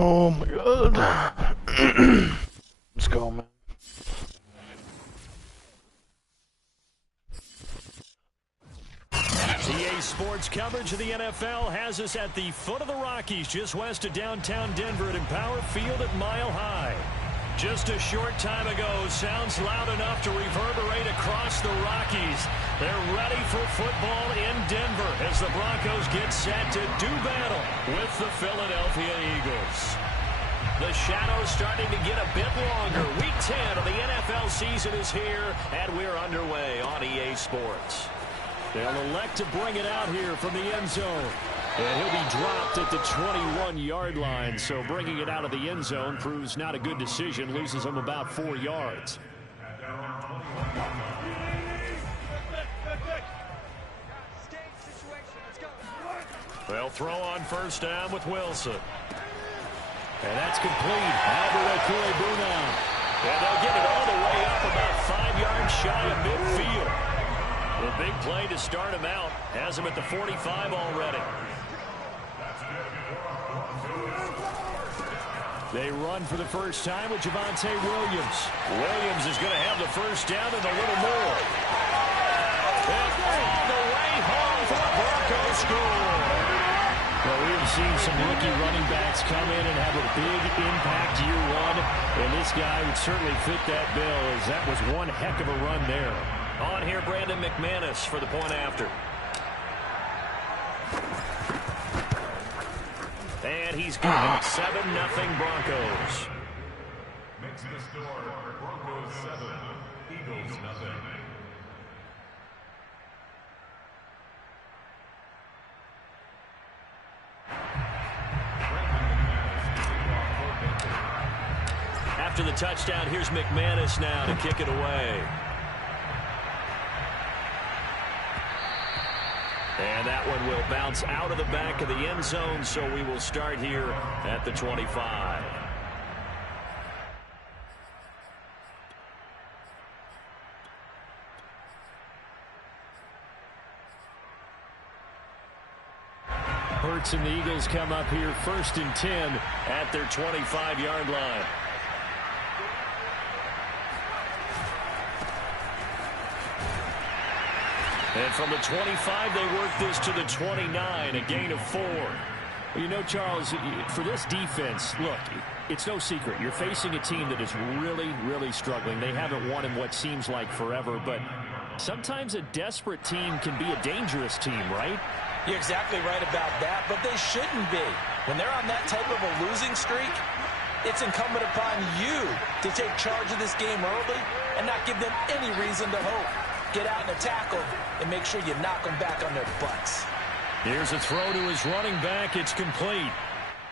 Oh my god. Let's go, man. EA Sports coverage of the NFL has us at the foot of the Rockies, just west of downtown Denver at Empower Field at Mile High. Just a short time ago, sounds loud enough to reverberate across the Rockies. They're ready for football in Denver as the Broncos get set to do battle with the Philadelphia Eagles. The shadow's starting to get a bit longer. Week 10 of the NFL season is here, and we're underway on EA Sports. They'll elect to bring it out here from the end zone. And he'll be dropped at the 21-yard line, so bringing it out of the end zone proves not a good decision, loses him about 4 yards. They'll throw on first down with Wilson. And that's complete. Albert Okwuegbunam. And they'll get it all the way up about 5 yards shy of midfield. The big play to start him out has him at the 45 already. They run for the first time with Javonte Williams. Williams is going to have the first down and a little more. And all the way home for the Broncos score. Well, we have seen some rookie running backs come in and have a big impact year one. And this guy would certainly fit that bill, as that was one heck of a run there. On here, Brandon McManus for the point after. And he's good. 7-0 Broncos. Makes the score Broncos 7, Eagles 0. After the touchdown, here's McManus now to kick it away. And that one will bounce out of the back of the end zone, so we will start here at the 25. Hurts and the Eagles come up here 1st and 10 at their 25-yard line. And from the 25, they work this to the 29, a gain of 4. Well, you know, Charles, for this defense, look, it's no secret. You're facing a team that is really, really struggling. They haven't won in what seems like forever, but sometimes a desperate team can be a dangerous team, right? You're exactly right about that, but they shouldn't be. When they're on that type of a losing streak, it's incumbent upon you to take charge of this game early and not give them any reason to hope. Get out and attack them and make sure you knock them back on their butts. Here's a throw to his running back. It's complete.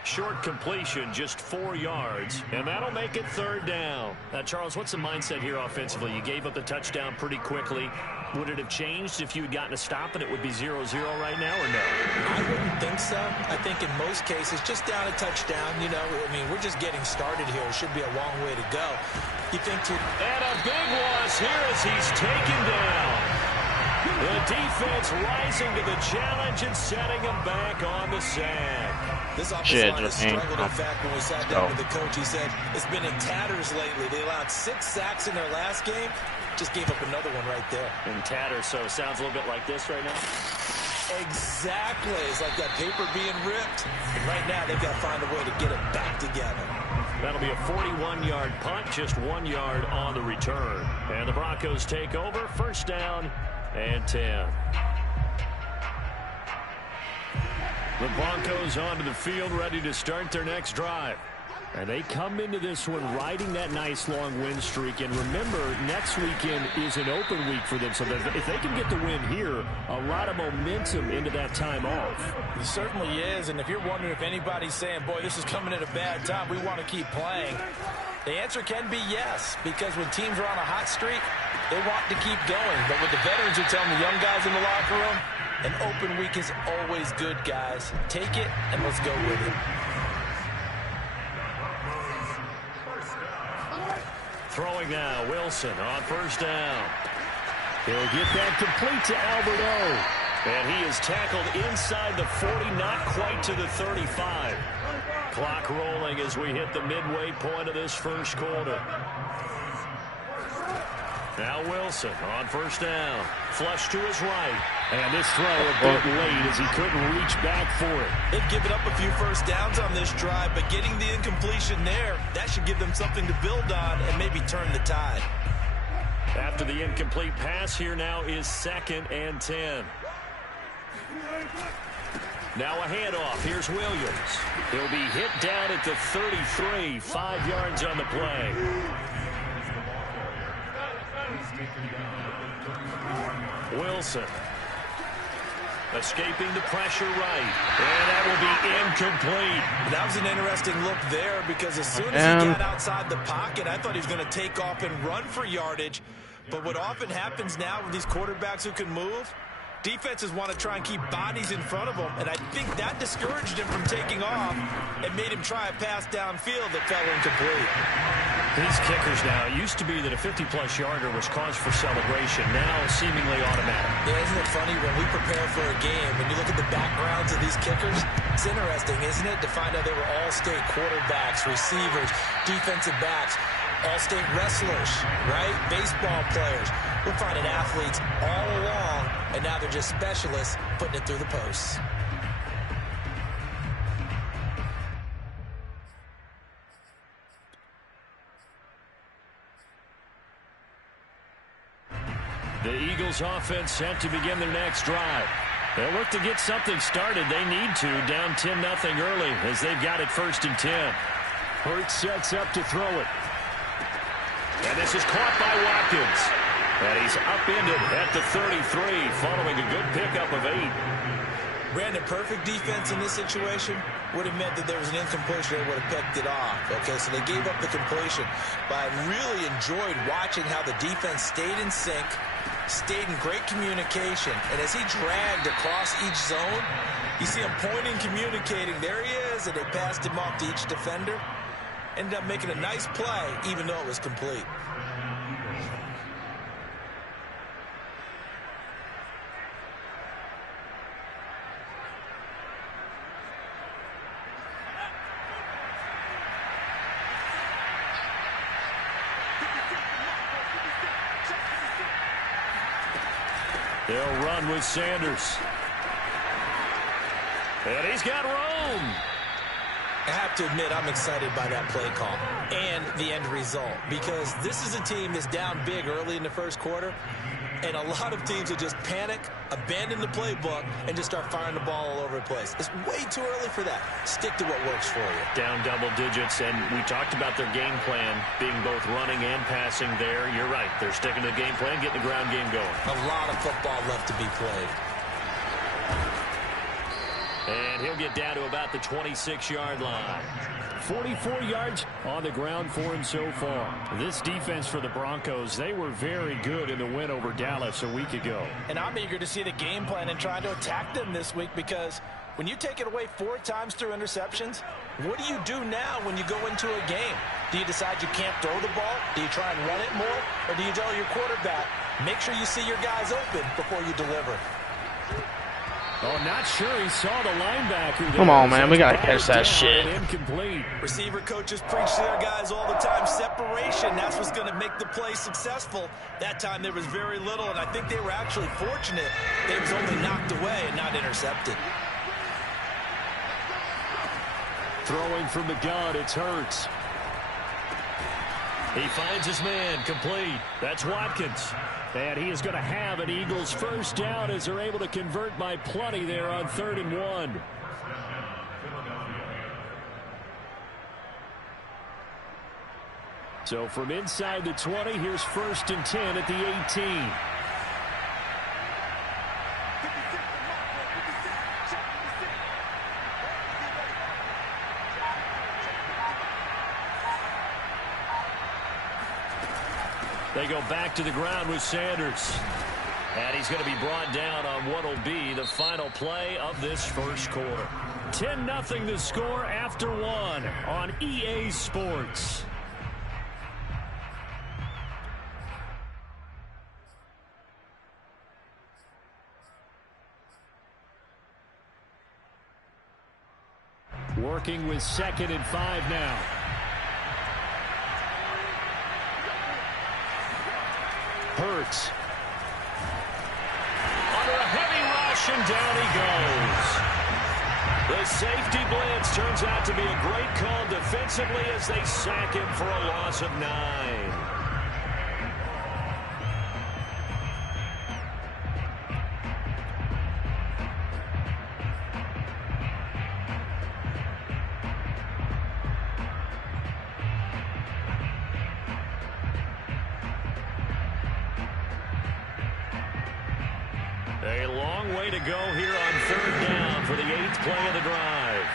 Short completion, just 4 yards, and that'll make it 3rd down. Now, Charles, what's the mindset here offensively? You gave up the touchdown pretty quickly. Would it have changed if you had gotten a stop and it would be 0-0 right now, or no? I wouldn't think so. I think in most cases, just down a touchdown, you know, I mean, we're just getting started here. It should be a long way to go. You think to... And a big loss here as he's taken down. The defense rising to the challenge and setting him back on the sand. This offensive line has struggled. In fact, when we sat down with the coach, he said it's been in tatters lately. They allowed 6 sacks in their last game. Just gave up another one right there. In tatters, so it sounds a little bit like this right now. Exactly. It's like that paper being ripped. And right now, they've got to find a way to get it back together. That'll be a 41-yard punt, just 1 yard on the return. And the Broncos take over, 1st down and 10. The Broncos onto the field, ready to start their next drive. And they come into this one riding that nice long win streak. And remember, next weekend is an open week for them. So if they can get the win here, a lot of momentum into that time off. It certainly is. And if you're wondering if anybody's saying, boy, this is coming at a bad time, we want to keep playing, the answer can be yes. Because when teams are on a hot streak, they want to keep going. But what the veterans are telling the young guys in the locker room, an open week is always good, guys. Take it and let's go with it. Throwing now, Wilson on 1st down. He'll get that complete to Albert O. And he is tackled inside the 40, not quite to the 35. Clock rolling as we hit the midway point of this first quarter. Now Wilson on first down. Flush to his right. And this throw a bit late as he couldn't reach back for it. They've given up a few first downs on this drive, but getting the incompletion there, that should give them something to build on and maybe turn the tide. After the incomplete pass, here now is 2nd and 10. Now a handoff. Here's Williams. He'll be hit down at the 33, 5 yards on the play. Wilson escaping the pressure right. And that will be incomplete. That was an interesting look there because as soon as he got outside the pocket, I thought he was going to take off and run for yardage. But what often happens now with these quarterbacks who can move, defenses want to try and keep bodies in front of them, and I think that discouraged him from taking off and made him try a pass downfield that fell incomplete. These kickers now, it used to be that a 50-plus yarder was cause for celebration, now seemingly automatic. Yeah, isn't it funny when we prepare for a game, when you look at the backgrounds of these kickers, it's interesting, isn't it, to find out they were all-state quarterbacks, receivers, defensive backs, all-state wrestlers, right? Baseball players. We're finding athletes all along, and now they're just specialists putting it through the posts. The Eagles offense set to begin their next drive. They'll look to get something started. They need to, down 10-0 early as they've got it 1st and 10. Hurts sets up to throw it. And this is caught by Watkins. And he's upended at the 33 following a good pickup of 8. Brandon, perfect defense in this situation would have meant that there was an incompletion. They would have picked it off. Okay, so they gave up the completion. But I really enjoyed watching how the defense stayed in sync, stayed in great communication. And as he dragged across each zone, you see him pointing, communicating. There he is, and they passed him off to each defender. Ended up making a nice play, even though it was complete. They'll run with Sanders. And he's got room. I have to admit, I'm excited by that play call and the end result because this is a team that's down big early in the first quarter, and a lot of teams will just panic, abandon the playbook, and just start firing the ball all over the place. It's way too early for that. Stick to what works for you. Down double digits, and we talked about their game plan being both running and passing there. You're right. They're sticking to the game plan, getting the ground game going. A lot of football left to be played. And he'll get down to about the 26-yard line. 44 yards on the ground for him so far. This defense for the Broncos, they were very good in the win over Dallas a week ago. And I'm eager to see the game plan and trying to attack them this week because when you take it away 4 times through interceptions, what do you do now when you go into a game? Do you decide you can't throw the ball? Do you try and run it more? Or do you tell your quarterback, make sure you see your guys open before you deliver? Oh, not sure he saw the linebacker. Come on, man. We got to catch that shit. Incomplete. Receiver coaches preach to their guys all the time. Separation, that's what's going to make the play successful. That time there was very little, and I think they were actually fortunate that it was only knocked away and not intercepted. Throwing from the gun, it's Hurts. He finds his man, complete. That's Watkins. And he is going to have an Eagles first down as they're able to convert by plenty there on 3rd and 1. So from inside the 20, here's 1st and 10 at the 18. They go back to the ground with Sanders. And he's going to be brought down on what will be the final play of this first quarter. 10-0 the score after 1 on EA Sports. Working with 2nd and 5 now. Hurts. Under a heavy rush, and down he goes. The safety blitz turns out to be a great call defensively as they sack him for a loss of 9. A long way to go here on 3rd down for the 8th play of the drive.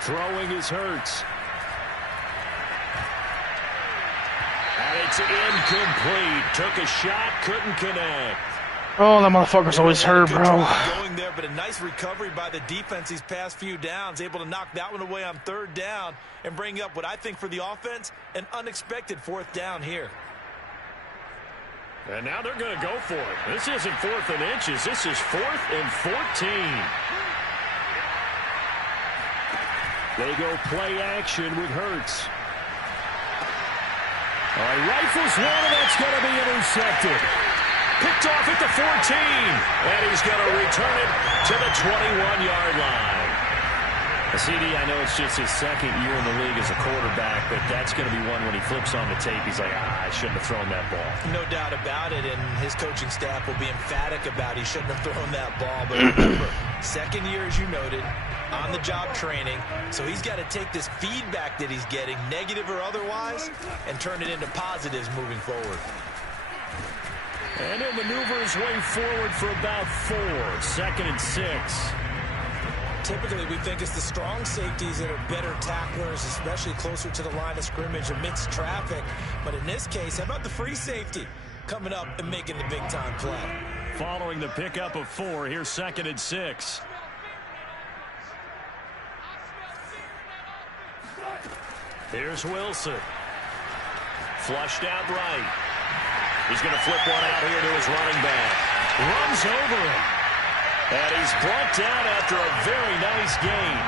Throwing is Hurts. And it's incomplete. Took a shot, couldn't connect. Oh, that motherfucker's always hurt, bro. Going there, but a nice recovery by the defense these past few downs. Able to knock that one away on 3rd down and bring up what I think for the offense, an unexpected 4th down here. And now they're going to go for it. This isn't 4th and inches. This is 4th and 14. They go play action with Hurts. All right, rifles one, and that's going to be intercepted. Picked off at the 14, and he's going to return it to the 21-yard line. CD, I know it's just his 2nd year in the league as a quarterback, but that's going to be one when he flips on the tape. He's like, I shouldn't have thrown that ball. No doubt about it, and his coaching staff will be emphatic about he shouldn't have thrown that ball. But remember, 2nd year, as you noted, on-the-job training, so he's got to take this feedback that he's getting, negative or otherwise, and turn it into positives moving forward. And he'll maneuver his way forward for about 4. 2nd and 6. Typically, we think it's the strong safeties that are better tacklers, especially closer to the line of scrimmage amidst traffic. But in this case, how about the free safety coming up and making the big-time play? Following the pickup of 4, here's 2nd and 6. Here's Wilson. Flushed out right. He's going to flip one out here to his running back. Runs over him. And he's brought down after a very nice gain.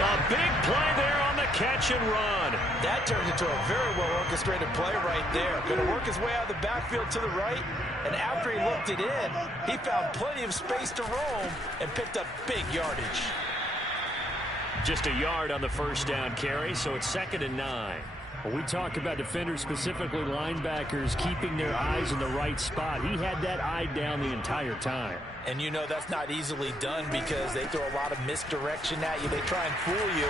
A big play there on the catch and run. That turned into a very well-orchestrated play right there. Going to work his way out of the backfield to the right. And after he looked it in, he found plenty of space to roam and picked up big yardage. Just a yard on the 1st down carry, so it's 2nd and 9. When we talk about defenders, specifically linebackers, keeping their eyes in the right spot, he had that eye down the entire time. And you know that's not easily done because they throw a lot of misdirection at you. They try and fool you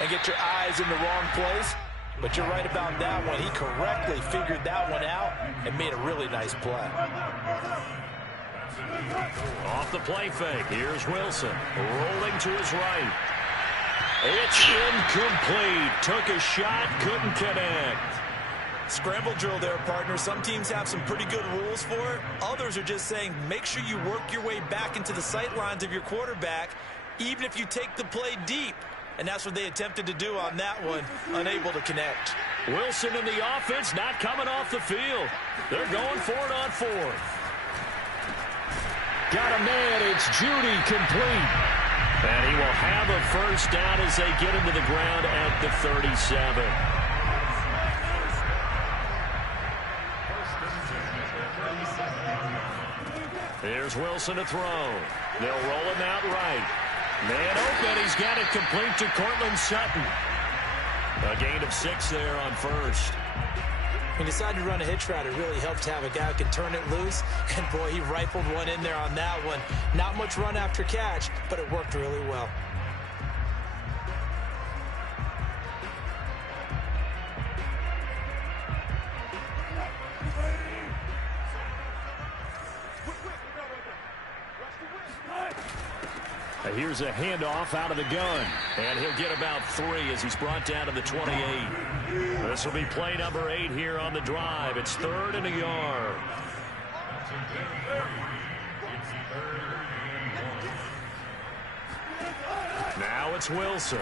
and get your eyes in the wrong place. But you're right about that one. He correctly figured that one out and made a really nice play. Off the play fake, here's Wilson, rolling to his right. It's incomplete. Took a shot, couldn't connect. Scramble drill there, partner. Some teams have some pretty good rules for it. Others are just saying make sure you work your way back into the sight lines of your quarterback, even if you take the play deep. And that's what they attempted to do on that one, unable to connect. Wilson and the offense not coming off the field. They're going for it on 4th. Got a man, it's Judy, complete. And he will have a 1st down as they get him to the ground at the 37. Here's Wilson to throw. They'll roll him out right. Man open, he's got it complete to Cortland Sutton. A gain of 6 there on 1st. When he decided to run a hitch route, it really helped to have a guy who can turn it loose. And, boy, he rifled one in there on that one. Not much run after catch, but it worked really well. Here's a handoff out of the gun. And he'll get about 3 as he's brought down to the 28. This will be play number 8 here on the drive. It's 3rd and a yard. Now it's Wilson.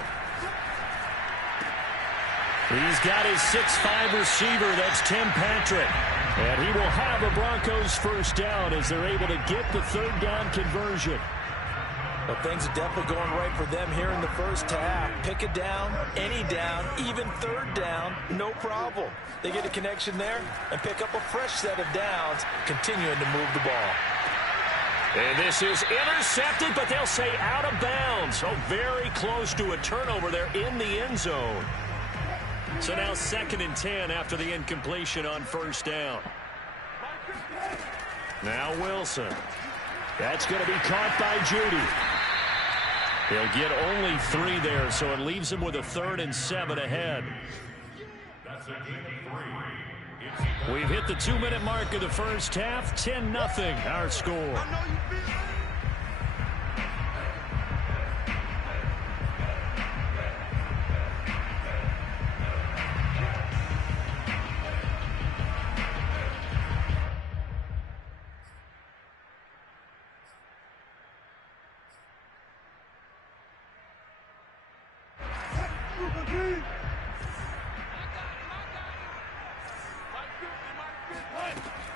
He's got his 6'5" receiver. That's Tim Patrick. And he will have a Broncos first down as they're able to get the third down conversion. Well, things are definitely going right for them here in the first half. Pick a down, any down, even third down, no problem. They get a connection there and pick up a fresh set of downs, continuing to move the ball. And this is intercepted, but they'll say out of bounds. So very close to a turnover there in the end zone. So now 2nd and 10 after the incompletion on first down. Now Wilson. That's going to be caught by Judy. He'll get only 3 there, so it leaves him with a 3rd and 7 ahead. That's a gain of 3. We've hit the 2-minute mark of the first half. 10-0 our score.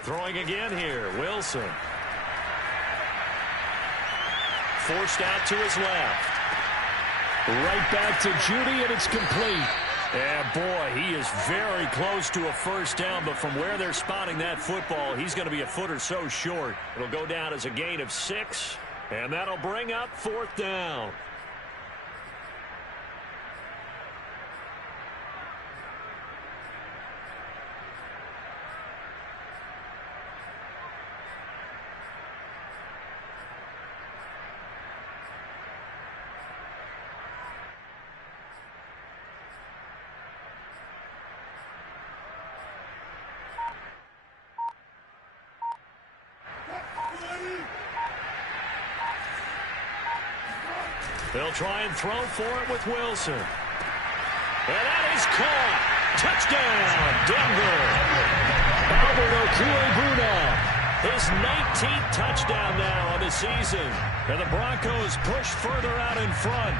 Throwing again here, Wilson. Forced out to his left. Right back to Judy, and it's complete. And boy, he is very close to a first down, but from where they're spotting that football, he's going to be a foot or so short. It'll go down as a gain of 6, and that'll bring up 4th down. They'll try and throw for it with Wilson. And that is caught. Touchdown, Denver. Albert Okwuegbunam, his 19th touchdown now on the season. And the Broncos push further out in front.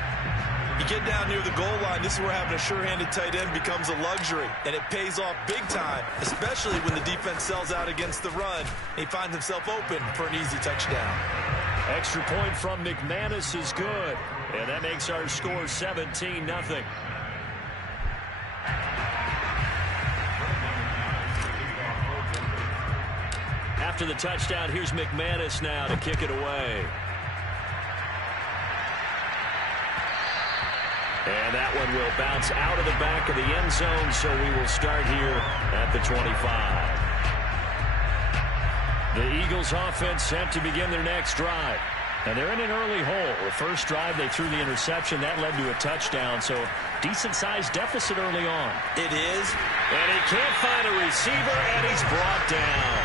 You get down near the goal line, this is where having a sure-handed tight end becomes a luxury, and it pays off big time, especially when the defense sells out against the run. He finds himself open for an easy touchdown. Extra point from McManus is good, and that makes our score 17-0. After the touchdown, here's McManus now to kick it away. And that one will bounce out of the back of the end zone, so we will start here at the 25. The Eagles offense set to begin their next drive. And they're in an early hole. The first drive, they threw the interception. That led to a touchdown, so decent-sized deficit early on. It is. And he can't find a receiver, and he's brought down.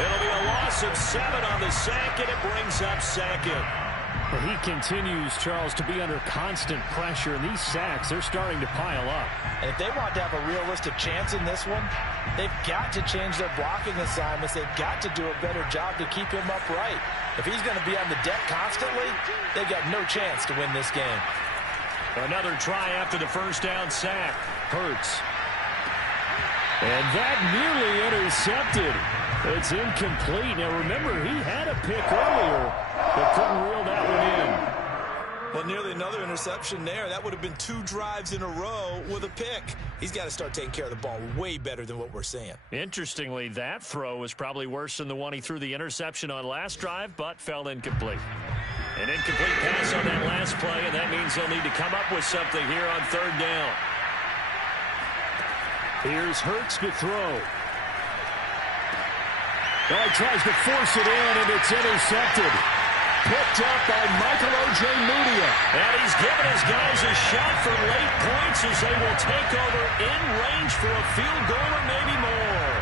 It'll be a loss of 7 on the sack, and it brings up 2nd. Well, he continues, Charles, to be under constant pressure, and these sacks, they're starting to pile up. And if they want to have a realistic chance in this one, they've got to change their blocking assignments. They've got to do a better job to keep him upright. If he's going to be on the deck constantly, they've got no chance to win this game. Another try after the first down sack. Hurts. And that nearly intercepted. It's incomplete. Now, remember, he had a pick earlier, but couldn't reel that one in. Well, nearly another interception there. That would have been 2 drives in a row with a pick. He's got to start taking care of the ball way better than what we're seeing. Interestingly, that throw was probably worse than the one he threw the interception on last drive, but fell incomplete. An incomplete pass on that last play, and that means they'll need to come up with something here on 3rd down. Here's Hurts to throw. Well, he tries to force it in, and it's intercepted. Picked up by Michael Ojemudia. And he's given his guys a shot for late points as they will take over in range for a field goal or maybe more.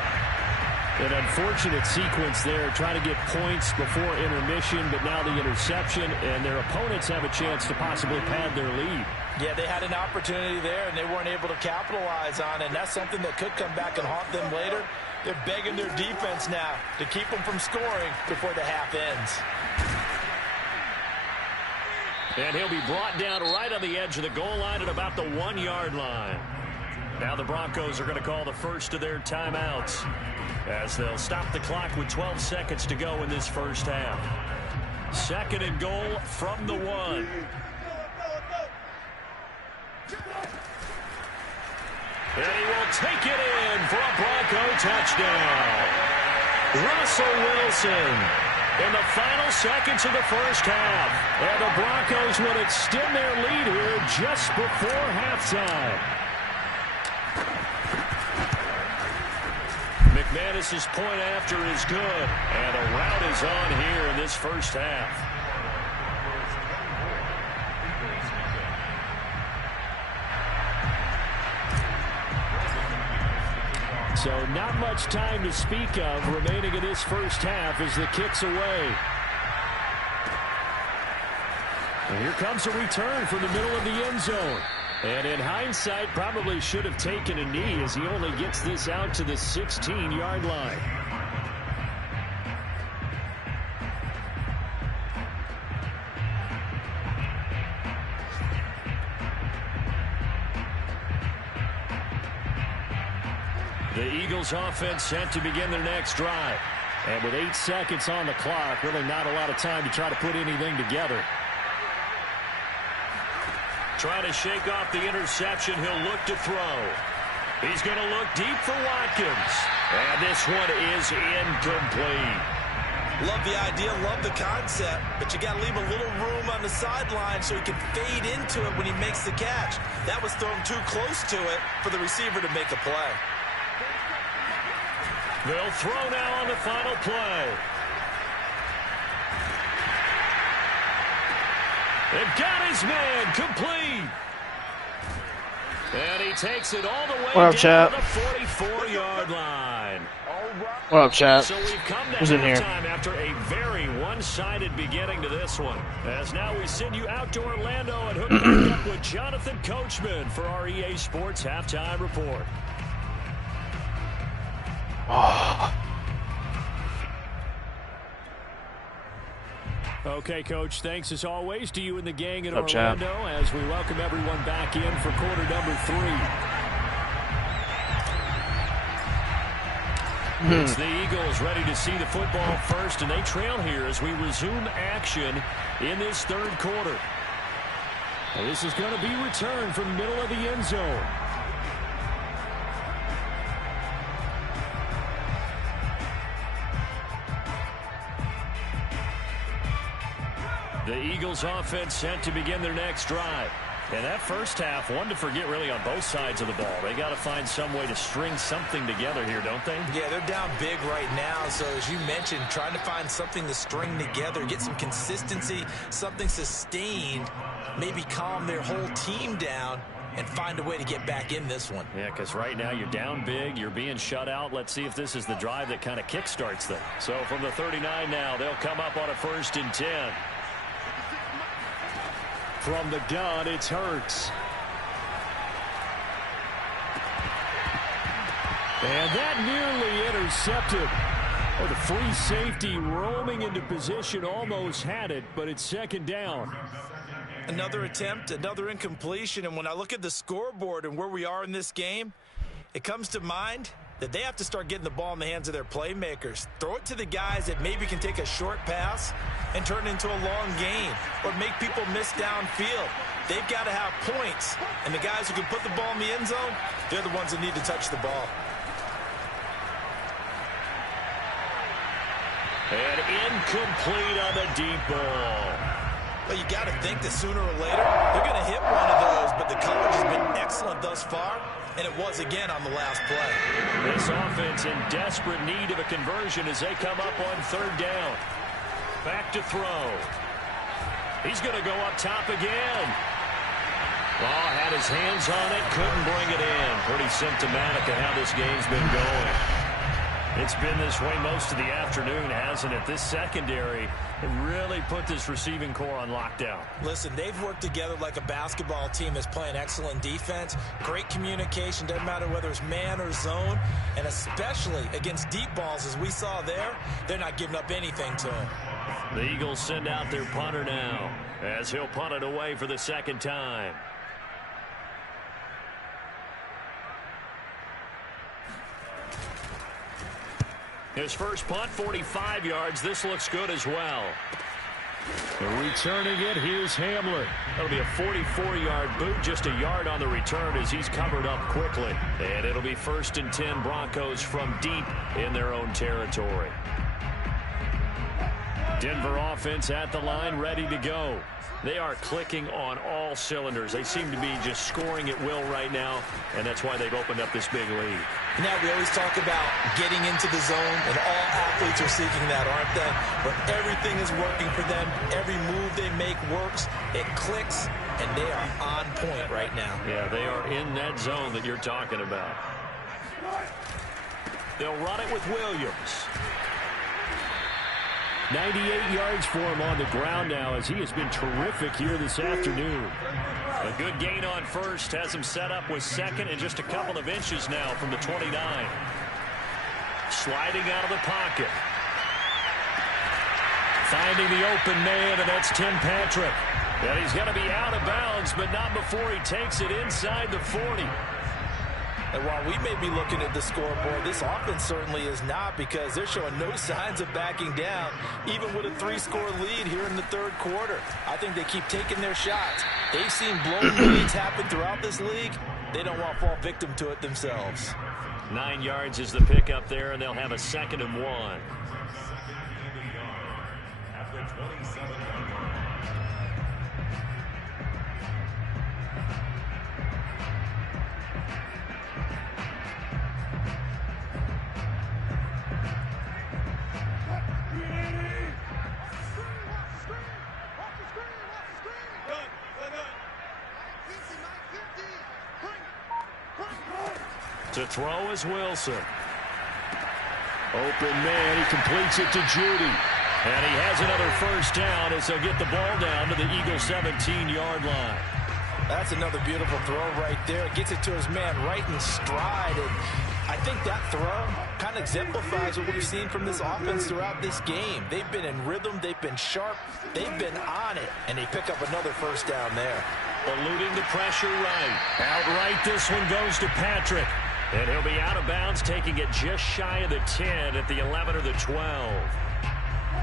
An unfortunate sequence there, trying to get points before intermission, but now the interception, and their opponents have a chance to possibly pad their lead. Yeah, they had an opportunity there, and they weren't able to capitalize on it, and that's something that could come back and haunt them later. They're begging their defense now to keep them from scoring before the half ends. And he'll be brought down right on the edge of the goal line at about the 1-yard line. Now the Broncos are going to call the first of their timeouts as they'll stop the clock with 12 seconds to go in this first half. 2nd and goal from the 1. And he will take it in for a Bronco touchdown. Russell Wilson in the final seconds of the first half. And the Broncos will extend their lead here just before halftime. McManus's point after is good. And a rout is on here in this first half. So not much time to speak of remaining in this first half as the kick's away. And here comes a return from the middle of the end zone. And in hindsight, probably should have taken a knee as he only gets this out to the 16-yard line. The Eagles offense set to begin their next drive. And with 8 seconds on the clock, really not a lot of time to try to put anything together. Trying to shake off the interception, he'll look to throw. He's going to look deep for Watkins. And this one is incomplete. Love the idea, love the concept, but you got to leave a little room on the sideline so he can fade into it when he makes the catch. That was thrown too close to it for the receiver to make a play. They'll throw now on the final play. They've got his man complete. And he takes it all the way down to the 44-yard line. What up, chat? So we've come to Who's in here? halftime after a very one-sided beginning to this one. As now we send you out to Orlando and hook back up with Jonathan Coachman for our EA Sports Halftime Report. Okay, Coach, thanks as always to you and the gang in Up, champ. Orlando as we welcome everyone back in for quarter number 3. It's the Eagles ready to see the football first, and they trail here as we resume action in this third quarter. Well, this is going to be returned from the middle of the end zone. The Eagles offense set to begin their next drive. And that first half, one to forget really on both sides of the ball. They got to find some way to string something together here, don't they? Yeah, they're down big right now. So as you mentioned, trying to find something to string together, get some consistency, something sustained, maybe calm their whole team down and find a way to get back in this one. Yeah, because right now you're down big, you're being shut out. Let's see if this is the drive that kind of kickstarts them. So from the 39 now, they'll come up on a 1st and 10. From the gun, it's Hurts. And that nearly intercepted. Oh, the free safety roaming into position almost had it, but it's 2nd down. Another attempt, another incompletion, and when I look at the scoreboard and where we are in this game, it comes to mind that they have to start getting the ball in the hands of their playmakers. Throw it to the guys that maybe can take a short pass and turn it into a long gain or make people miss downfield. They've got to have points, and the guys who can put the ball in the end zone, they're the ones that need to touch the ball. And incomplete on the deep ball. Well, you got to think that sooner or later they're going to hit one of those, but the coverage has been excellent thus far, and it was again on the last play. This offense in desperate need of a conversion as they come up on 3rd down. Back to throw. He's going to go up top again. Ball had his hands on it, couldn't bring it in. Pretty symptomatic of how this game's been going. It's been this way most of the afternoon, hasn't it? This secondary really put this receiving core on lockdown. Listen, they've worked together like a basketball team that's playing excellent defense. Great communication, doesn't matter whether it's man or zone. And especially against deep balls, as we saw there, they're not giving up anything to them. The Eagles send out their punter now as he'll punt it away for the 2nd time. His first punt, 45 yards. This looks good as well. Returning it, here's Hamler. That'll be a 44-yard boot, just a yard on the return as he's covered up quickly. And it'll be 1st and 10 Broncos from deep in their own territory. Denver offense at the line, ready to go. They are clicking on all cylinders. They seem to be just scoring at will right now, and that's why they've opened up this big lead. Now, we always talk about getting into the zone, and all athletes are seeking that, aren't they? But everything is working for them. Every move they make works. It clicks, and they are on point right now. Yeah, they are in that zone that you're talking about. They'll run it with Williams. 98 yards for him on the ground now as he has been terrific here this afternoon. A good gain on first has him set up with second and just a couple of inches now from the 29. Sliding out of the pocket. Finding the open man, and that's Tim Patrick. And he's going to be out of bounds, but not before he takes it inside the 40. And while we may be looking at the scoreboard, this offense certainly is not, because they're showing no signs of backing down, even with a 3-score lead here in the third quarter. I think they keep taking their shots. They've seen blown leads happen throughout this league. They don't want to fall victim to it themselves. 9 yards is the pickup there, and they'll have a 2nd and 1. To throw is Wilson. Open man, he completes it to Judy. And he has another first down as they'll get the ball down to the Eagles' 17-yard line. That's another beautiful throw right there. Gets it to his man right in stride. And I think that throw kind of exemplifies what we've seen from this offense throughout this game. They've been in rhythm. They've been sharp. They've been on it. And they pick up another first down there. Eluding the pressure right. Outright, this one goes to Patrick. And he'll be out of bounds, taking it just shy of the 10 at the 11 or the 12.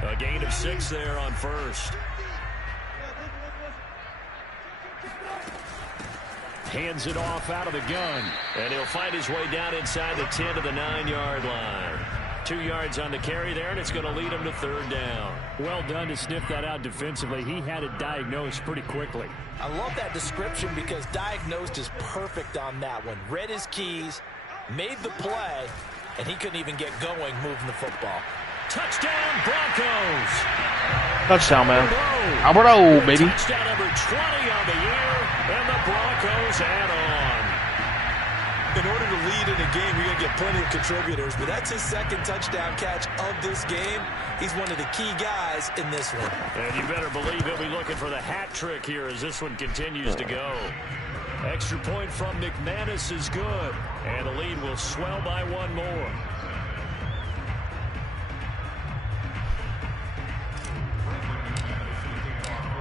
A gain of 6 there on first. Hands it off out of the gun. And he'll find his way down inside the 10 to the 9-yard line. 2 yards on the carry there, and it's going to lead him to 3rd down. Well done to sniff that out defensively. He had it diagnosed pretty quickly. I love that description because diagnosed is perfect on that one. Read his keys, made the play, and he couldn't even get going moving the football. Touchdown, Broncos! Touchdown, man. Alberto, baby. Touchdown number 20 on the year, and the Broncos add on. In order to lead in a game, you're going to get plenty of contributors, but that's his 2nd touchdown catch of this game. He's one of the key guys in this one. And you better believe he'll be looking for the hat trick here as this one continues to go. Extra point from McManus is good, and the lead will swell by 1 more.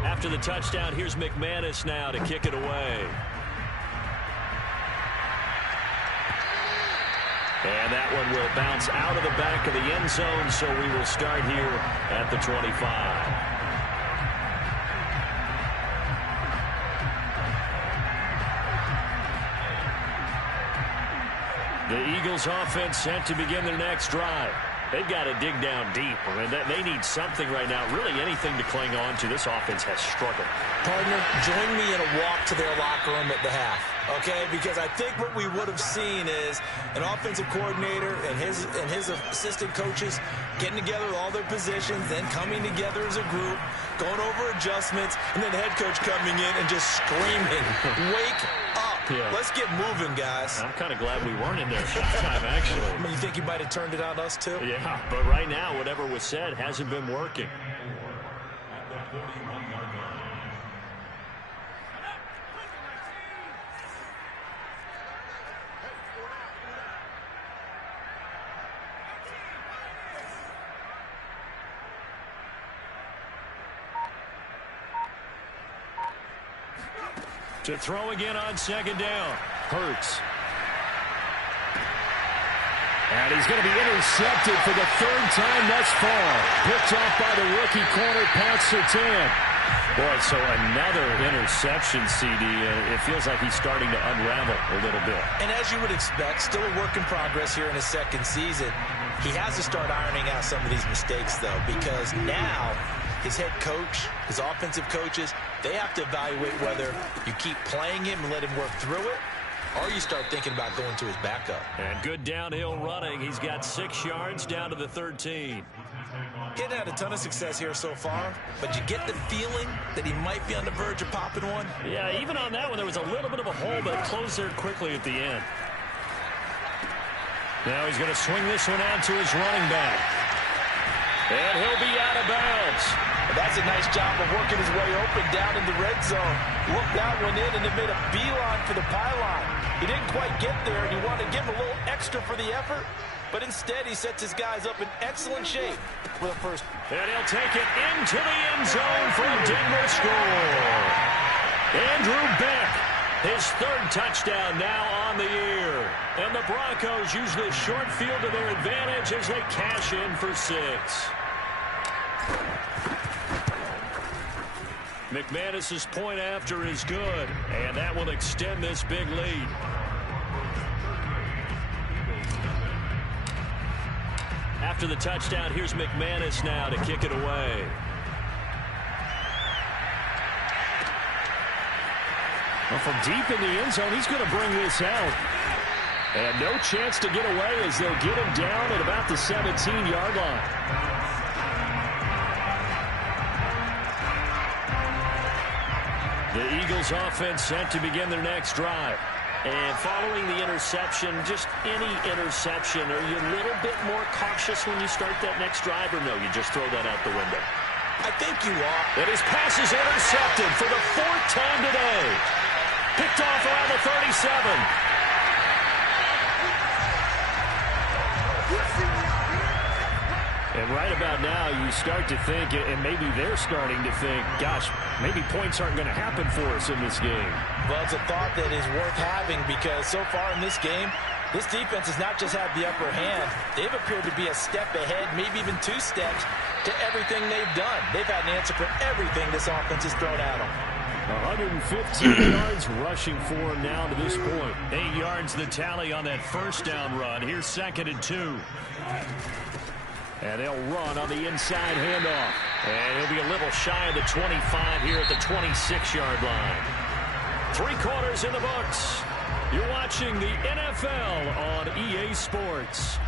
After the touchdown, here's McManus now to kick it away. And that one will bounce out of the back of the end zone, so we will start here at the 25. The Eagles offense set to begin their next drive. They've got to dig down deep. I mean, they need something right now, really anything to cling on to. This offense has struggled. Partner, join me in a walk to their locker room at the half, okay? Because I think what we would have seen is an offensive coordinator and his assistant coaches getting together with all their positions, then coming together as a group, going over adjustments, and then the head coach coming in and just screaming, wake up. Yeah. Let's get moving, guys. I'm kind of glad we weren't in there sometime, actually. I mean, you think he might have turned it on us, too? Yeah, but right now, whatever was said hasn't been working. To throw again on 2nd down. Hurts. And he's going to be intercepted for the third time thus far. Picked off by the rookie corner, Pat Surtain. Boy, so another interception, CD. It feels like he's starting to unravel a little bit. And as you would expect, still a work in progress here in his second season. He has to start ironing out some of these mistakes, though, because now his head coach, his offensive coaches, they have to evaluate whether you keep playing him and let him work through it, or you start thinking about going to his backup. And good downhill running. He's got 6 yards down to the 13. He hadn't had a ton of success here so far, but you get the feeling that he might be on the verge of popping one. Yeah, even on that one, there was a little bit of a hole, but it closed there quickly at the end. Now he's going to swing this one out to his running back. And he'll be out of bounds. That's a nice job of working his way open down in the red zone. Looked that one in and it made a beeline for the pylon. He didn't quite get there, and you want to give him a little extra for the effort. But instead, he sets his guys up in excellent shape with a first. And he'll take it into the end zone for a Denver score. Andrew Beck, his third touchdown now on the year. And the Broncos use this short field to their advantage as they cash in for 6. McManus's point after is good, and that will extend this big lead. After the touchdown, here's McManus now to kick it away. Well, from deep in the end zone, he's going to bring this out. And no chance to get away as they'll get him down at about the 17-yard line. The Eagles offense set to begin their next drive. And following the interception, just any interception, are you a little bit more cautious when you start that next drive, or no, you just throw that out the window? I think you are. And his pass is intercepted for the 4th time today. Picked off around the 37. And right about now, you start to think, and maybe they're starting to think, gosh, maybe points aren't going to happen for us in this game. Well, it's a thought that is worth having because so far in this game, this defense has not just had the upper hand. They've appeared to be a step ahead, maybe even 2 steps to everything they've done. They've had an answer for everything this offense has thrown at them. 115 yards rushing for him now to this point. 8 yards the tally on that first down run. Here's 2nd and 2. And they'll run on the inside handoff. And he'll be a little shy of the 25 here at the 26-yard line. 3 quarters in the books. You're watching the NFL on EA Sports.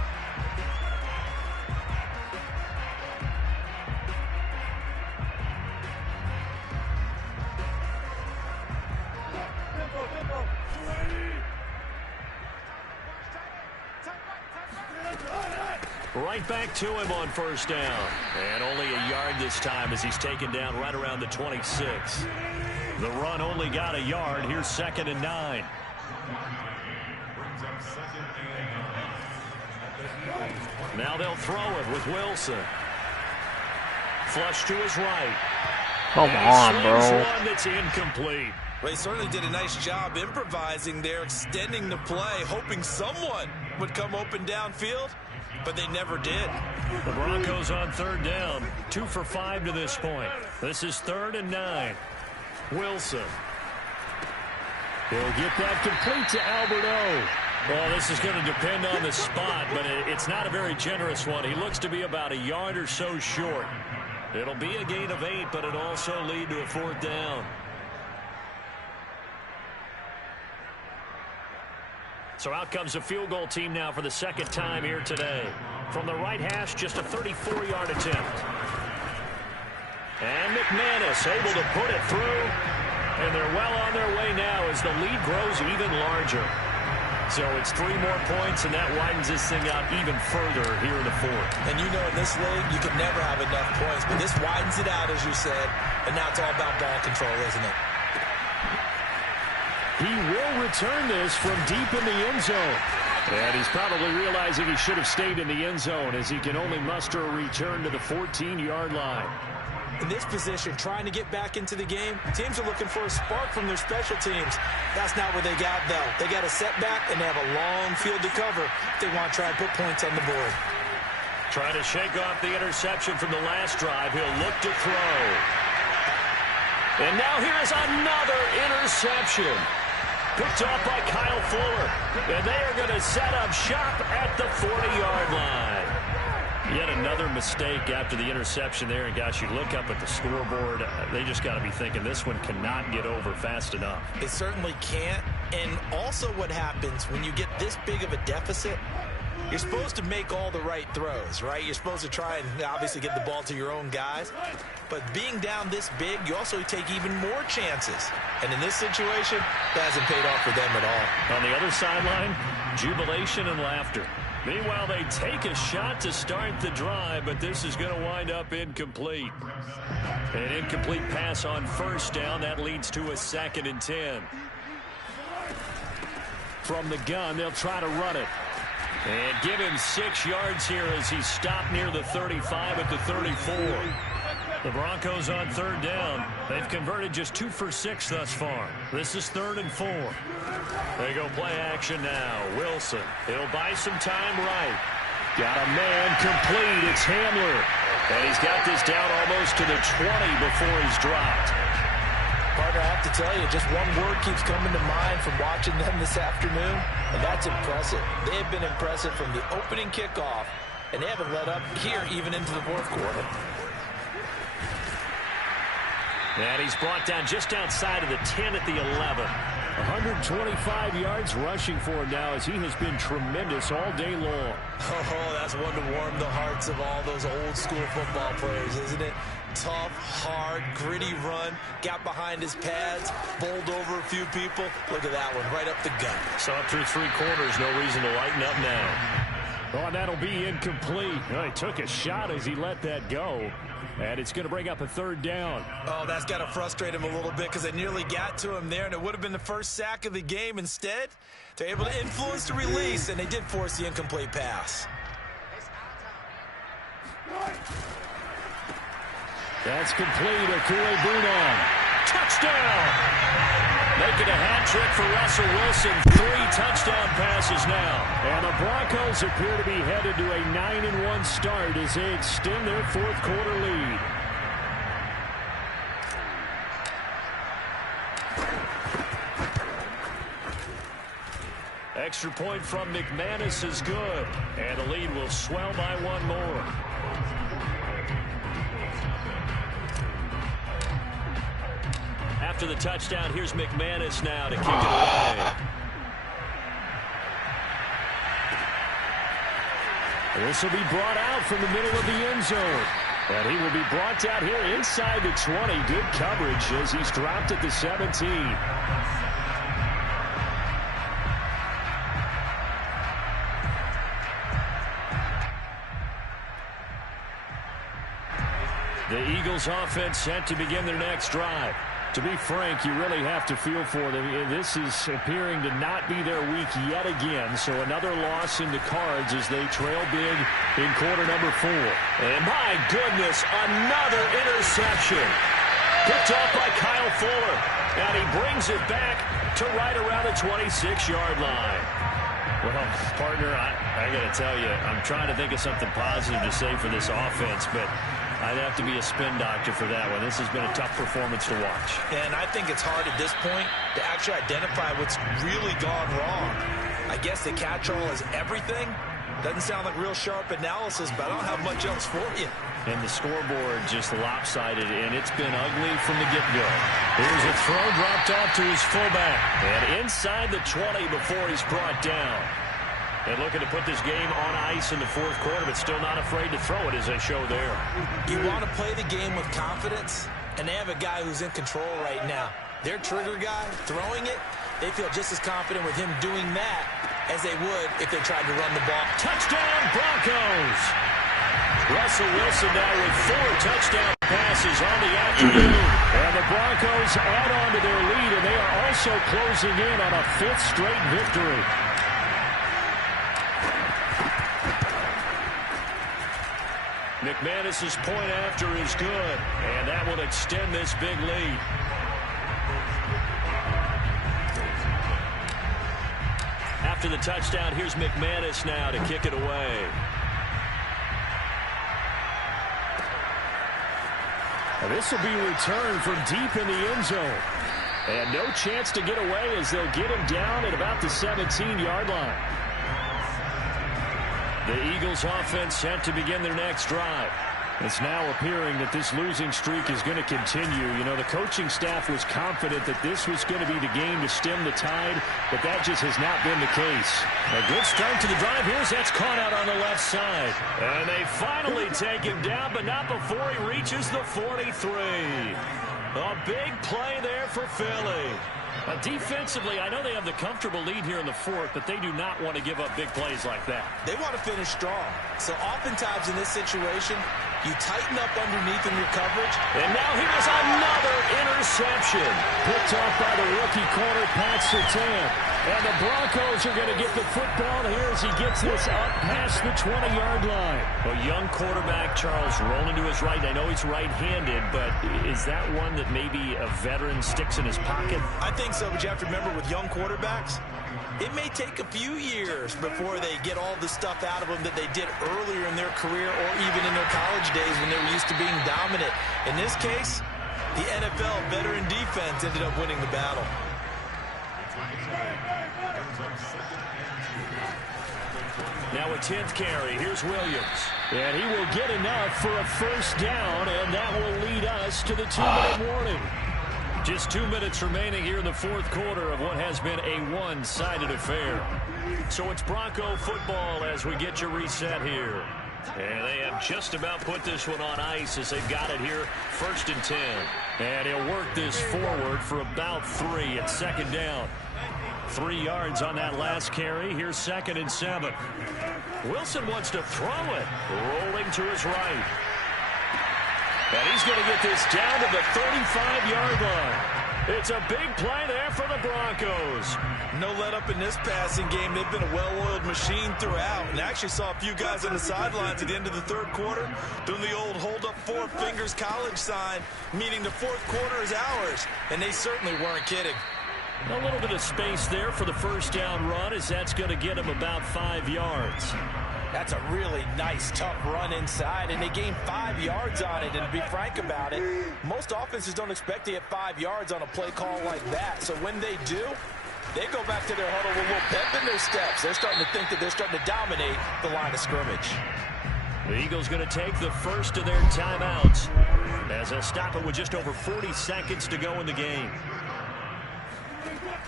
Right back to him on first down. And only a yard this time as he's taken down right around the 26. The run only got a yard. Here's 2nd and 9. Now they'll throw it with Wilson. Flush to his right. Come on, bro. One that's incomplete. Well, he certainly did a nice job improvising there, extending the play, hoping someone would come open downfield, but they never did. The Broncos on 3rd down. 2 for 5 to this point. This is 3rd and 9. Wilson. He'll get that complete to Albert O. Well, this is going to depend on the spot, but it's not a very generous one. He looks to be about a yard or so short. It'll be a gain of 8, but it'll also lead to a 4th down. So out comes the field goal team now for the 2nd time here today. From the right hash, just a 34-yard attempt. And McManus able to put it through. And they're well on their way now as the lead grows even larger. So it's 3 more points, and that widens this thing out even further here in the 4th. And you know in this league, you can never have enough points. But this widens it out, as you said. And now it's all about ball control, isn't it? He will return this from deep in the end zone. And he's probably realizing he should have stayed in the end zone as he can only muster a return to the 14-yard line. In this position, trying to get back into the game, teams are looking for a spark from their special teams. That's not what they got, though. They got a setback, and they have a long field to cover if they want to try and put points on the board. Trying to shake off the interception from the last drive. He'll look to throw. And now here is another interception. Picked off by Kyle Fuller. And they are going to set up shop at the 40-yard line. Yet another mistake after the interception there. And, gosh, you look up at the scoreboard. They just got to be thinking this one cannot get over fast enough. It certainly can't. And also what happens when you get this big of a deficit, you're supposed to make all the right throws, right? You're supposed to try and obviously get the ball to your own guys. But being down this big, you also take even more chances. And in this situation, that hasn't paid off for them at all. On the other sideline, jubilation and laughter. Meanwhile, they take a shot to start the drive, but this is going to wind up incomplete. An incomplete pass on first down. That leads to a 2nd and 10. From the gun, they'll try to run it. And give him 6 yards here as he stopped near the 35 at the 34. The Broncos on 3rd down. They've converted just 2 for 6 thus far. This is 3rd and 4. They go play action now. Wilson. He'll buy some time right. Got a man complete. It's Hamler. And he's got this down almost to the 20 before he's dropped. Partner, I have to tell you, just one word keeps coming to mind from watching them this afternoon, and that's impressive. They have been impressive from the opening kickoff, and they haven't let up here even into the 4th quarter. And he's brought down just outside of the 10 at the 11. 125 yards rushing for him now as he has been tremendous all day long. Oh, that's one to warm the hearts of all those old school football players, isn't it? Tough, hard, gritty run, got behind his pads, bowled over a few people. Look at that one, right up the gut. Saw it through 3 quarters, no reason to lighten up now. Oh, and that'll be incomplete. Well, he took a shot as he let that go. And it's going to bring up a 3rd down. Oh, that's got to frustrate him a little bit because they nearly got to him there, and it would have been the first sack of the game. Instead, they're able to influence the release, and they did force the incomplete pass. That's complete. Akule Bunon. Touchdown! Making a hat trick for Russell Wilson. 3 touchdown passes now. And the Broncos appear to be headed to a 9-1 start as they extend their 4th quarter lead. Extra point from McManus is good. And the lead will swell by 1 more. After the touchdown, here's McManus now to kick it away. This will be brought out from the middle of the end zone. And he will be brought out here inside the 20. Good coverage as he's dropped at the 17. The Eagles offense set to begin their next drive. To be frank, you really have to feel for them. This is appearing to not be their week yet again. So another loss in the cards as they trail big in quarter number 4. And my goodness, another interception. Picked off by Kyle Fuller. And he brings it back to right around the 26-yard line. Well, partner, I got to tell you, I'm trying to think of something positive to say for this offense, but I'd have to be a spin doctor for that one. This has been a tough performance to watch. And I think it's hard at this point to actually identify what's really gone wrong. I guess the catch-all is everything. Doesn't sound like real sharp analysis, but I don't have much else for you. And the scoreboard just lopsided, and it's been ugly from the get-go. Here's a throw dropped off to his fullback. And inside the 20 before he's brought down. And looking to put this game on ice in the 4th quarter, but still not afraid to throw it as they show there. You want to play the game with confidence, and they have a guy who's in control right now. Their trigger guy, throwing it, they feel just as confident with him doing that as they would if they tried to run the ball. Touchdown, Broncos! Russell Wilson now with 4 touchdown passes on the afternoon. And the Broncos add on to their lead, and they are also closing in on a 5th straight victory. McManus's point after is good, and that will extend this big lead. After the touchdown, here's McManus now to kick it away. This will be returned from deep in the end zone. And no chance to get away as they'll get him down at about the 17-yard line. The Eagles offense set to begin their next drive. It's now appearing that this losing streak is going to continue. You know, the coaching staff was confident that this was going to be the game to stem the tide, but that just has not been the case. A good start to the drive. That's caught out on the left side. And they finally take him down, but not before he reaches the 43. A big play there for Philly. Defensively, I know they have the comfortable lead here in the fourth, but they do not want to give up big plays like that. They want to finish strong. So oftentimes in this situation, you tighten up underneath in your coverage. And now here's another interception. Picked off by the rookie corner, Pat Surtain. And the Broncos are going to get the football here as he gets this up past the 20-yard line. A young quarterback, Charles, rolling to his right. I know he's right-handed, but is that one that maybe a veteran sticks in his pocket? I think so, but you have to remember with young quarterbacks, it may take a few years before they get all the stuff out of them that they did earlier in their career or even in their college days when they were used to being dominant. In this case, the NFL veteran defense ended up winning the battle. Now a 10th carry. Here's Williams. And he will get enough for a first down, and that will lead us to the 2-minute warning. Just 2 minutes remaining here in the fourth quarter of what has been a one-sided affair. So it's Bronco football as we get your reset here. And they have just about put this one on ice as they've got it here, 1st and 10. And he'll work this forward for about 3 at second down. 3 yards on that last carry. Here's 2nd and 7. Wilson wants to throw it. Rolling to his right. And he's going to get this down to the 35-yard line. It's a big play there for the Broncos. No let up in this passing game. They've been a well-oiled machine throughout. And I actually saw a few guys on the sidelines at the end of the third quarter doing the old hold up 4 fingers college sign, meaning the fourth quarter is ours. And they certainly weren't kidding. A little bit of space there for the first down run as that's going to get him about 5 yards. That's a really nice, tough run inside, and they gained 5 yards on it. And to be frank about it, most offenses don't expect to get 5 yards on a play call like that. So when they do, they go back to their huddle with a little pep in their steps. They're starting to think that they're starting to dominate the line of scrimmage. The Eagles going to take the first of their timeouts as they'll stop it with just over 40 seconds to go in the game.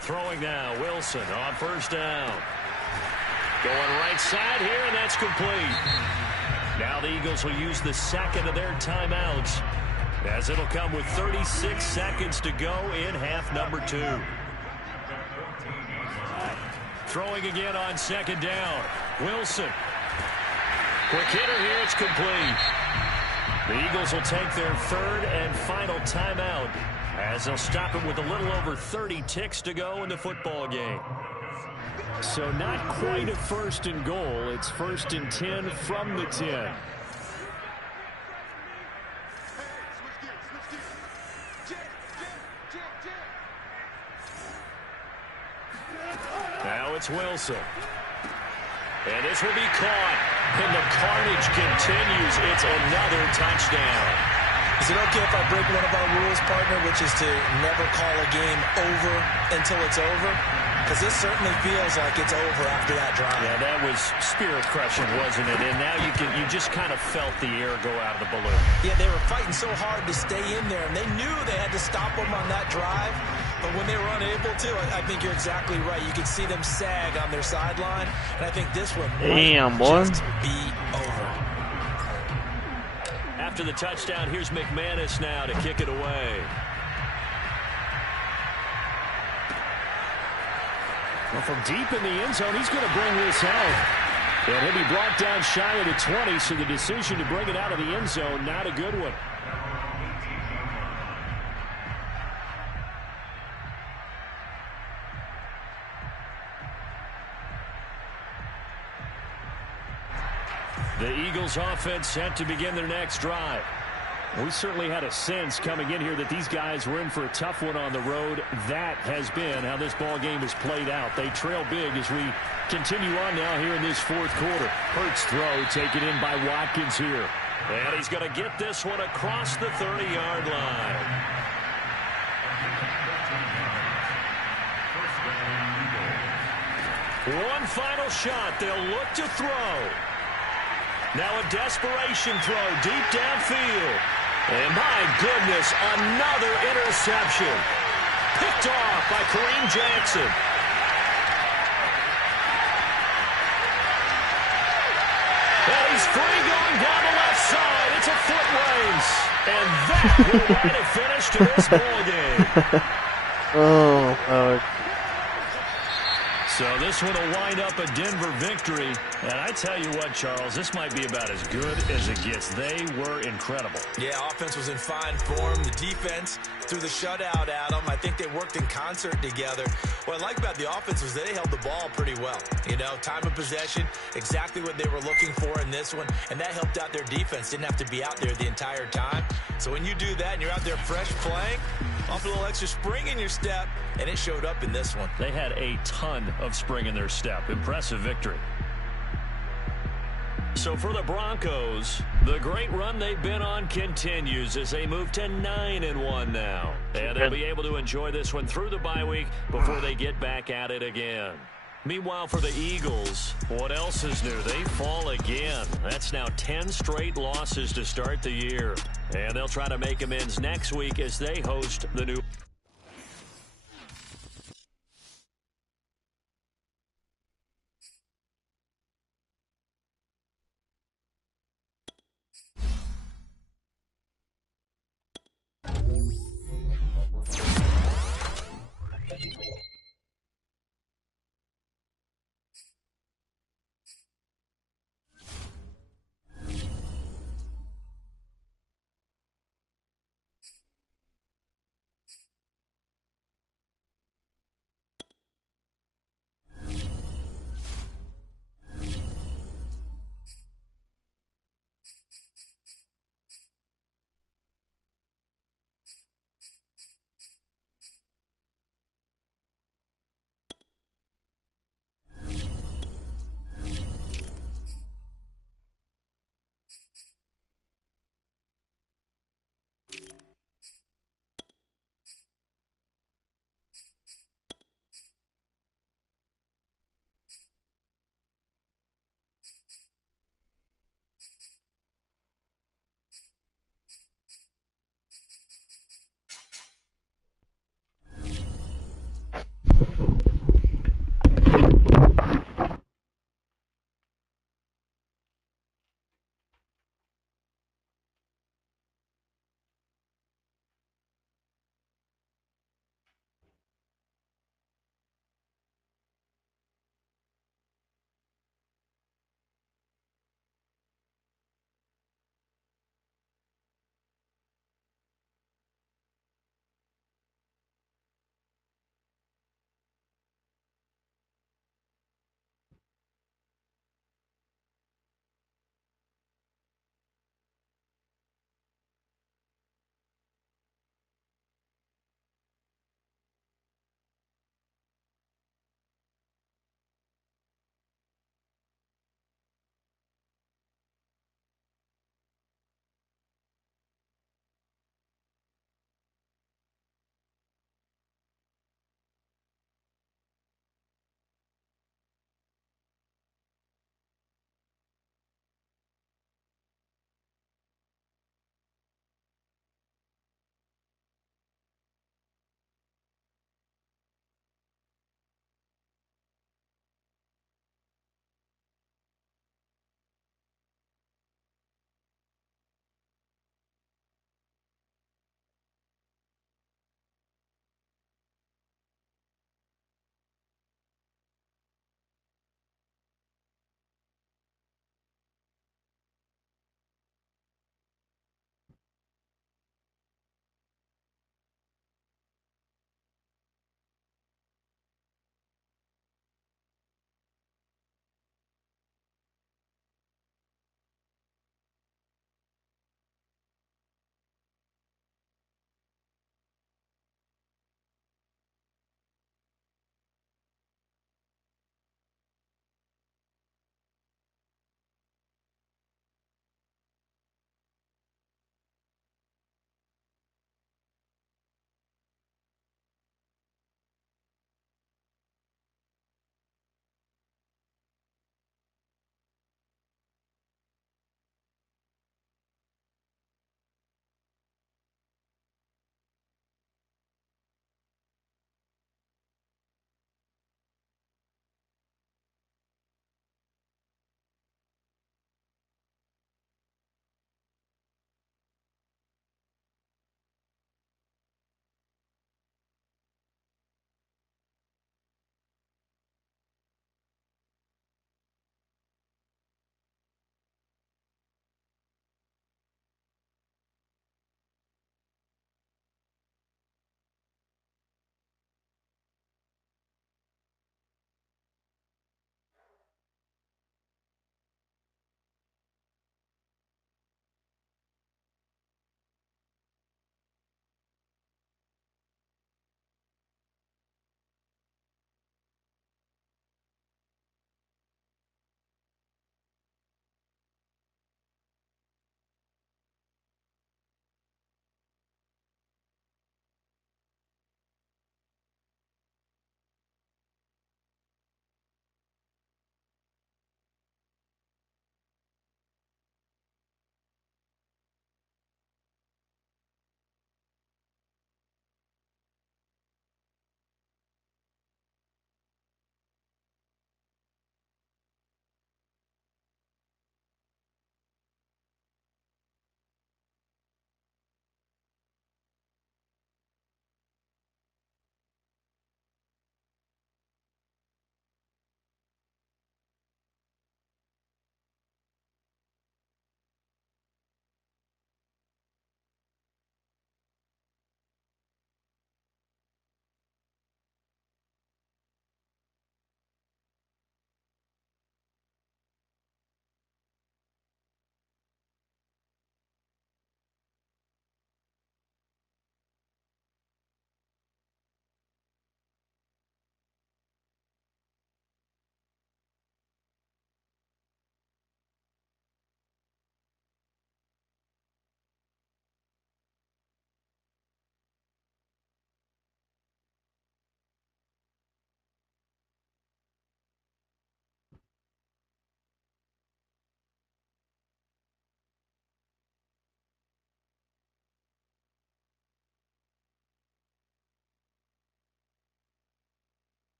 Throwing now, Wilson on first down. Going right side here, and that's complete. Now the Eagles will use the second of their timeouts as it'll come with 36 seconds to go in half number 2. Throwing again on second down. Wilson. Quick hitter here, it's complete. The Eagles will take their third and final timeout as they'll stop it with a little over 30 ticks to go in the football game. So not quite a 1st and goal. It's 1st and 10 from the 10. Now it's Wilson. And this will be caught. And the carnage continues. It's another touchdown. Is it okay if I break one of our rules, partner, which is to never call a game over until it's over? Because this certainly feels like it's over after that drive. Yeah, that was spirit-crushing, wasn't it? And now you just kind of felt the air go out of the balloon. Yeah, they were fighting so hard to stay in there, and they knew they had to stop them on that drive. But when they were unable to, I think you're exactly right. You could see them sag on their sideline, and I think this one might just be over. After the touchdown, here's McManus now to kick it away. Well, from deep in the end zone, he's going to bring this out. And he'll be brought down shy of the 20, so the decision to bring it out of the end zone, not a good one. The Eagles offense set to begin their next drive. We certainly had a sense coming in here that these guys were in for a tough one on the road. That has been how this ball game has played out. They trail big as we continue on now here in this fourth quarter. Hurts throw taken in by Watkins here. And he's going to get this one across the 30-yard line. One final shot. They'll look to throw. Now a desperation throw deep downfield. And my goodness, another interception. Picked off by Kareem Jackson. And he's free going down the left side. It's a foot race. And that will write a finish to this ball game. Oh, So this one will wind up a Denver victory. And I tell you what, Charles, this might be about as good as it gets. They were incredible. Yeah, offense was in fine form. The defense threw the shutout at them. I think they worked in concert together. What I like about the offense was they held the ball pretty well. You know, time of possession, exactly what they were looking for in this one. And that helped out their defense. Didn't have to be out there the entire time. So when you do that and you're out there fresh playing, off a little extra spring in your step, and it showed up in this one. They had a ton of spring in their step. Impressive victory. So for the Broncos, the great run they've been on continues as they move to 9-1 now. And they'll be able to enjoy this one through the bye week before they get back at it again. Meanwhile, for the Eagles, what else is new? They fall again. That's now 10 straight losses to start the year. And they'll try to make amends next week as they host the new...